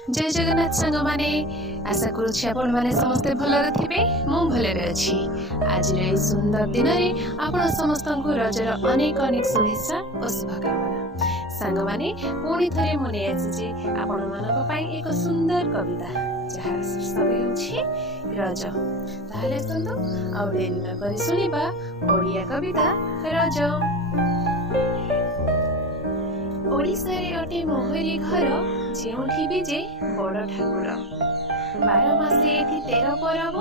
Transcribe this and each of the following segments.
जय जगन्नाथ सांग माने आशा करुछि आपण माने समस्ते भलरे थिबे मु भलरे अछि। आज रे सुंदर दिन रे आपण समस्त को रजर अनेक अनेक शुभेच्छा और शुभकामना। सांग माने पुणी थरे मने आछि जे आपण मानक पई एक सुंदर कविता जहार शीर्षक हेउछि रज। ताहले सुनतो आ डेरी न करी सुनिबा ओडिया कविता रज। ओडिशा रे अटे मोहरी घर जेउठी विजे बड़ ठाकुर। 12 मासे एठी 13 परब,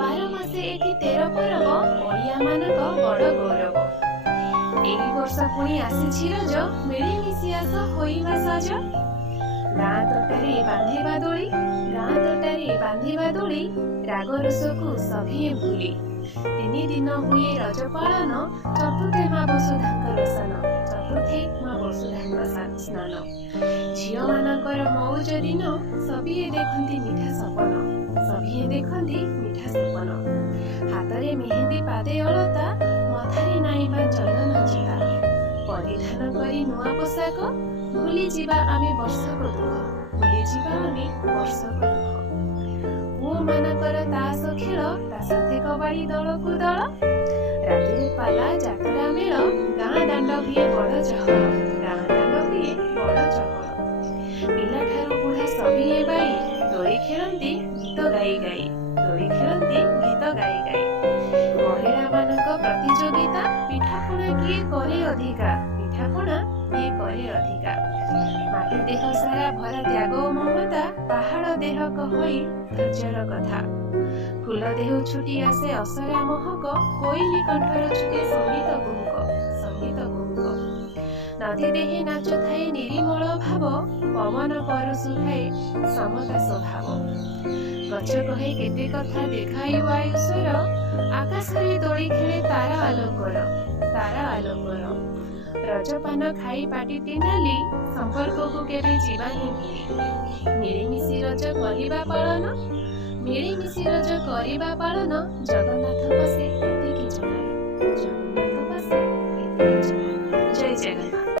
12 मासे एठी 13 परब, ओडिया मानक बड़ गौरव। एही वर्ष पुणी आसीछि रज, मिलिमिशि आस होइबा सज। गाँ तोटारे बांधिबा दोली, गाँ तोटारे बांधिबा दोली, राग रसकु सभिए भूली। 3 दिन हुए रज पालन, चतुर्थे माँ वसुधांकर सन, चतुर्थे माँ वसुधांकर स्नान। झियो मानकर मौज दिन, सभिए देखंती मिठा सपन, सभिए देखंती मिठा सपन। हातरे मेहेंदी पादे अलता, मथारे नाइबा चंदन चिता। परिधान करी नुआ पोशाक, भूली जीवा आमे वर्षक दुख, भूली जीवा आमे वर्षक दुख। पुओ मानकर तास खेल, ता साथे कबाड़ी दलकु दल। रातिरे पाला जातरा मेल, गाँ दांड हुए बड़ चहल, गाँ दांड हुए बड़ चहल। पिला ठारू बुढ़ा सभिए बाई, दोली खेलंती गीत गाई गाई, दोली खेलंती गीत गाई गाई। महिला मानक प्रतियोगिता, पिठापଣା किए करे अधिका, पिठापଣା किए करे अधिका। माटी देह सारा भरा त्याग ओ ममता, पहाड़ देह कहई धैर्यर कथा। फूल देह छुटी आसे असरा महक, कोइली कंठर छुटे संगीत गुंक, संगीत गुंक। नदी देहे नाच थाए निरिमल भाव, पवन पर सुधाए समता स्वभाव। गछ कहे केते कथा देखाई वायुस्वर, आकाशरे दोली खेले तारा आलोकर, तारा आलोकर। रजपान खाई पाटिटी नाली, संपर्क को केबे जीवानी भूली। मिलिमिशि रज करिबा पालन, मिलिमिशि रज करिबा पालन, जगन्नाथ बसे